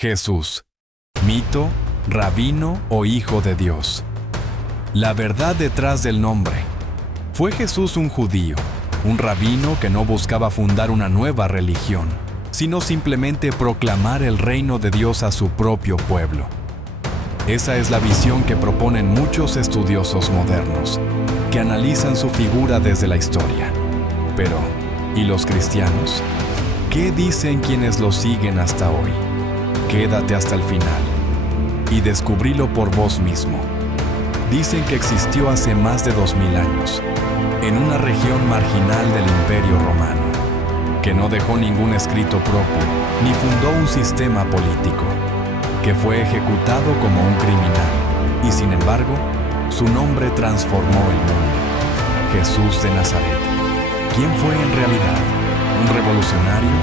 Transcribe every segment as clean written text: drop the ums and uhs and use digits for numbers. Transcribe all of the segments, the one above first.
Jesús, mito, rabino o hijo de Dios. La verdad detrás del nombre. ¿Fue Jesús un judío, un rabino que no buscaba fundar una nueva religión, sino simplemente proclamar el reino de Dios a su propio pueblo? Esa es la visión que proponen muchos estudiosos modernos, que analizan su figura desde la historia. Pero, ¿y los cristianos? ¿Qué dicen quienes lo siguen hasta hoy? Quédate hasta el final y descubrílo por vos mismo. Dicen que existió hace más de 2000 años, en una región marginal del Imperio Romano, que no dejó ningún escrito propio, ni fundó un sistema político, que fue ejecutado como un criminal, y sin embargo, su nombre transformó el mundo. Jesús de Nazaret. ¿Quién fue en realidad? ¿Un revolucionario?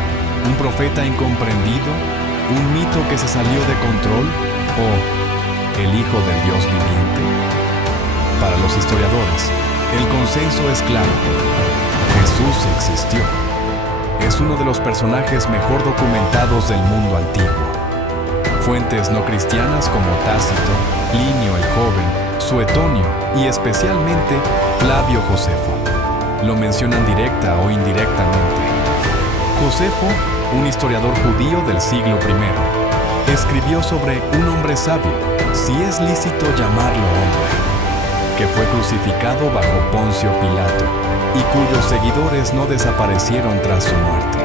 ¿Un profeta incomprendido? ¿Un mito que se salió de control? ¿O el Hijo del Dios viviente? Para los historiadores, el consenso es claro. Jesús existió. Es uno de los personajes mejor documentados del mundo antiguo. Fuentes no cristianas como Tácito, Plinio el Joven, Suetonio y especialmente Flavio Josefo lo mencionan directa o indirectamente. Josefo, un historiador judío del siglo I, escribió sobre un hombre sabio, si es lícito llamarlo hombre, que fue crucificado bajo Poncio Pilato y cuyos seguidores no desaparecieron tras su muerte.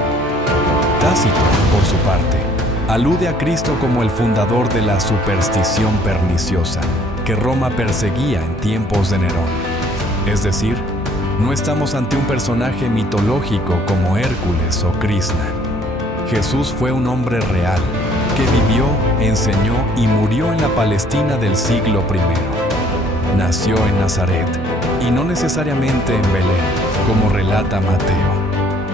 Tácito, por su parte, alude a Cristo como el fundador de la superstición perniciosa que Roma perseguía en tiempos de Nerón. Es decir, no estamos ante un personaje mitológico como Hércules o Krishna. Jesús fue un hombre real que vivió, enseñó y murió en la Palestina del siglo I. Nació en Nazaret y no necesariamente en Belén, como relata Mateo,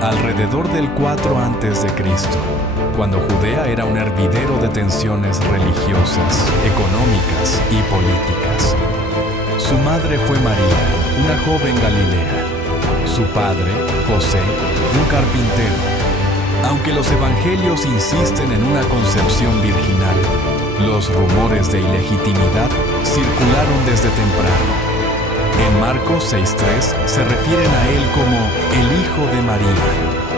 alrededor del 4 a.C., cuando Judea era un hervidero de tensiones religiosas, económicas y políticas. Su madre fue María, una joven galilea. Su padre, José, un carpintero. Aunque los evangelios insisten en una concepción virginal, los rumores de ilegitimidad circularon desde temprano. En Marcos 6:3 se refieren a él como el Hijo de María,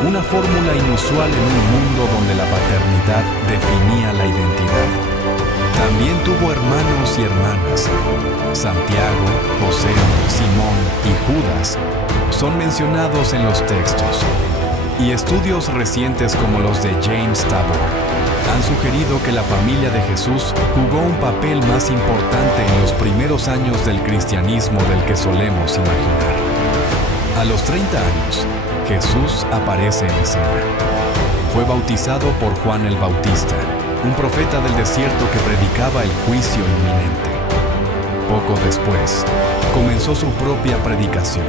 una fórmula inusual en un mundo donde la paternidad definía la identidad. También tuvo hermanos y hermanas. Santiago, José, Simón y Judas son mencionados en los textos. Y estudios recientes como los de James Tabor han sugerido que la familia de Jesús jugó un papel más importante en los primeros años del cristianismo del que solemos imaginar. A los 30 años, Jesús aparece en escena. Fue bautizado por Juan el Bautista, un profeta del desierto que predicaba el juicio inminente. Poco después, comenzó su propia predicación.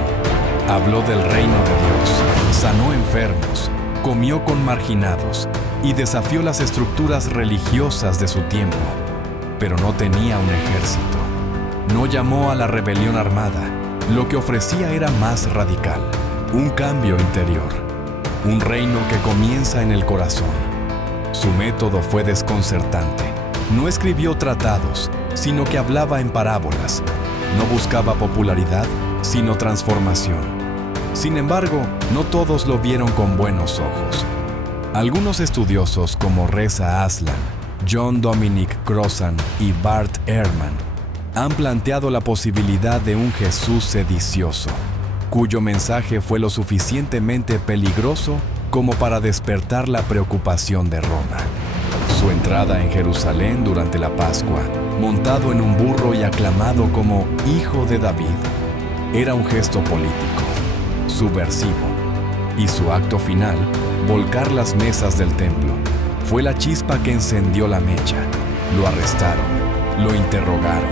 Habló del reino de Dios, sanó enfermos, comió con marginados y desafió las estructuras religiosas de su tiempo. Pero no tenía un ejército. No llamó a la rebelión armada. Lo que ofrecía era más radical, un cambio interior, un reino que comienza en el corazón. Su método fue desconcertante. No escribió tratados, sino que hablaba en parábolas. No buscaba popularidad, sino transformación. Sin embargo, no todos lo vieron con buenos ojos. Algunos estudiosos como Reza Aslan, John Dominic Crossan y Bart Ehrman han planteado la posibilidad de un Jesús sedicioso, cuyo mensaje fue lo suficientemente peligroso como para despertar la preocupación de Roma. Su entrada en Jerusalén durante la Pascua, montado en un burro y aclamado como Hijo de David, era un gesto político, subversivo, y su acto final, volcar las mesas del templo, fue la chispa que encendió la mecha. Lo arrestaron, lo interrogaron,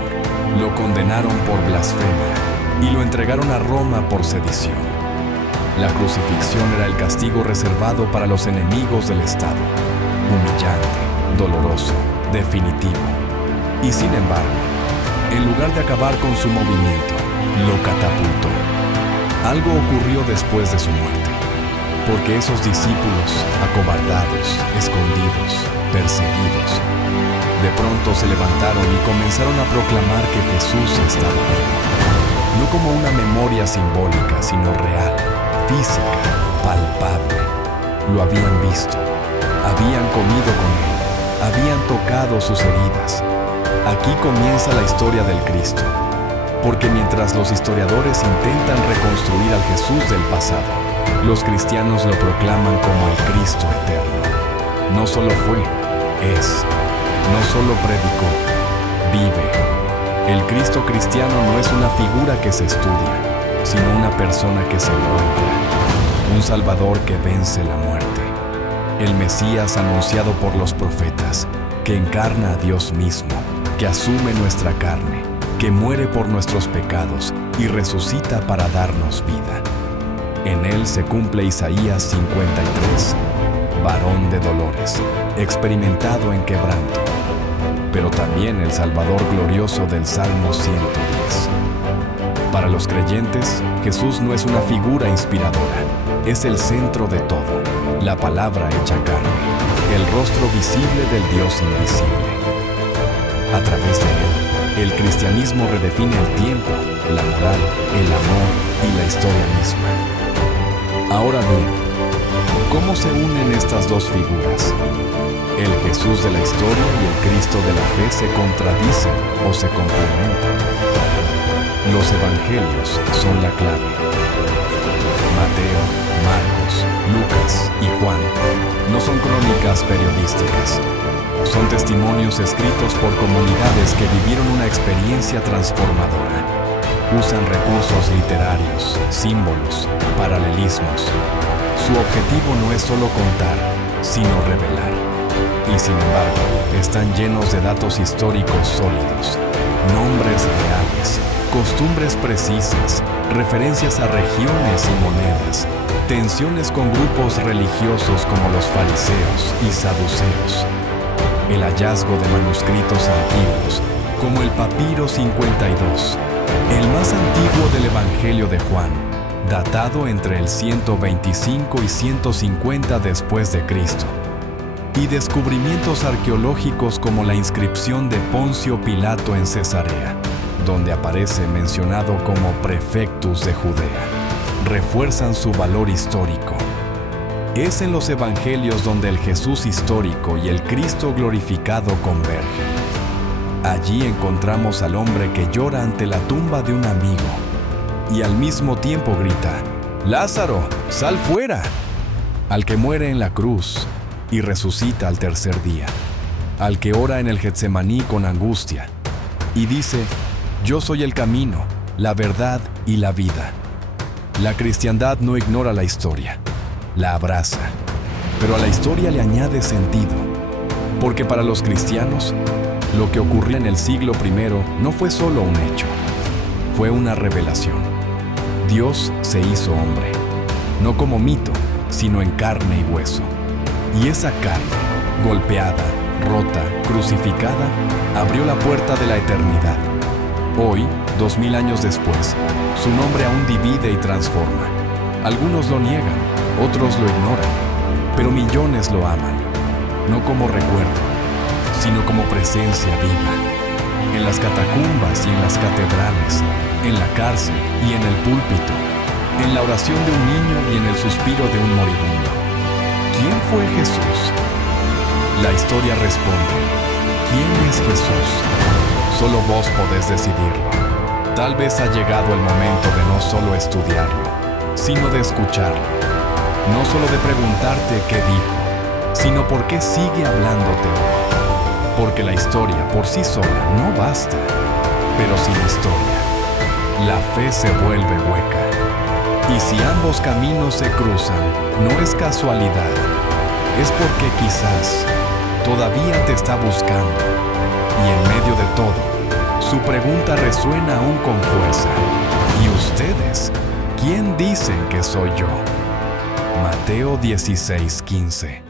lo condenaron por blasfemia y lo entregaron a Roma por sedición. La crucifixión era el castigo reservado para los enemigos del Estado, humillante, doloroso, definitivo. Y sin embargo, en lugar de acabar con su movimiento, lo catapultó. Algo ocurrió después de su muerte, porque esos discípulos, acobardados, escondidos, perseguidos, De pronto se levantaron y comenzaron a proclamar que Jesús estaba vivo. No como una memoria simbólica, sino real, física, palpable. Lo habían visto, habían comido con Él, habían tocado sus heridas. Aquí comienza la historia del Cristo, porque mientras los historiadores intentan reconstruir al Jesús del pasado, los cristianos lo proclaman como el Cristo eterno. No solo fue, es. No solo predicó, vive. El Cristo cristiano no es una figura que se estudia, sino una persona que se encuentra. Un Salvador que vence la muerte. El Mesías anunciado por los profetas, que encarna a Dios mismo, que asume nuestra carne, que muere por nuestros pecados y resucita para darnos vida. En Él se cumple Isaías 53, varón de dolores, experimentado en quebranto, pero también el Salvador glorioso del Salmo 110. Para los creyentes, Jesús no es una figura inspiradora, es el centro de todo, la palabra hecha carne, el rostro visible del Dios invisible. A través de Él, el cristianismo redefine el tiempo, la moral, el amor y la historia misma. Ahora bien, ¿cómo se unen estas dos figuras? El Jesús de la historia y el Cristo de la fe se contradicen o se complementan. Los evangelios son la clave. Mateo, Marcos, Lucas y Juan no son crónicas periodísticas. Son testimonios escritos por comunidades que vivieron una experiencia transformadora. Usan recursos literarios, símbolos, paralelismos. Su objetivo no es solo contar, sino revelar. Y sin embargo, están llenos de datos históricos sólidos, nombres reales, costumbres precisas, referencias a regiones y monedas, tensiones con grupos religiosos como los fariseos y saduceos. El hallazgo de manuscritos antiguos, como el Papiro 52, el más antiguo del Evangelio de Juan, datado entre el 125 y 150 después de Cristo. Y descubrimientos arqueológicos como la inscripción de Poncio Pilato en Cesarea, donde aparece mencionado como prefectus de Judea, refuerzan su valor histórico. Es en los evangelios donde el Jesús histórico y el Cristo glorificado convergen. Allí encontramos al hombre que llora ante la tumba de un amigo y al mismo tiempo grita: «¡Lázaro, sal fuera!», al que muere en la cruz y resucita al tercer día, al que ora en el Getsemaní con angustia y dice: «Yo soy el camino, la verdad y la vida». La cristiandad no ignora la historia, la abraza, pero a la historia le añade sentido, porque para los cristianos, lo que ocurrió en el siglo I no fue solo un hecho, fue una revelación. Dios se hizo hombre, no como mito, sino en carne y hueso. Y esa carne, golpeada, rota, crucificada, abrió la puerta de la eternidad. Hoy, 2000 años después, su nombre aún divide y transforma. Algunos lo niegan, otros lo ignoran, pero millones lo aman, no como recuerdo, sino como presencia viva. En las catacumbas y en las catedrales, en la cárcel y en el púlpito, en la oración de un niño y en el suspiro de un moribundo. ¿Quién fue Jesús? La historia responde: ¿quién es Jesús? Solo vos podés decidirlo. Tal vez ha llegado el momento de no solo estudiarlo, sino de escucharlo. No solo de preguntarte qué dijo, sino por qué sigue hablándote hoy. Porque la historia por sí sola no basta, pero sin historia, la fe se vuelve hueca. Y si ambos caminos se cruzan, no es casualidad, es porque quizás todavía te está buscando. Y en medio de todo, su pregunta resuena aún con fuerza. ¿Y ustedes? ¿Quién dicen que soy yo? Mateo 16:15.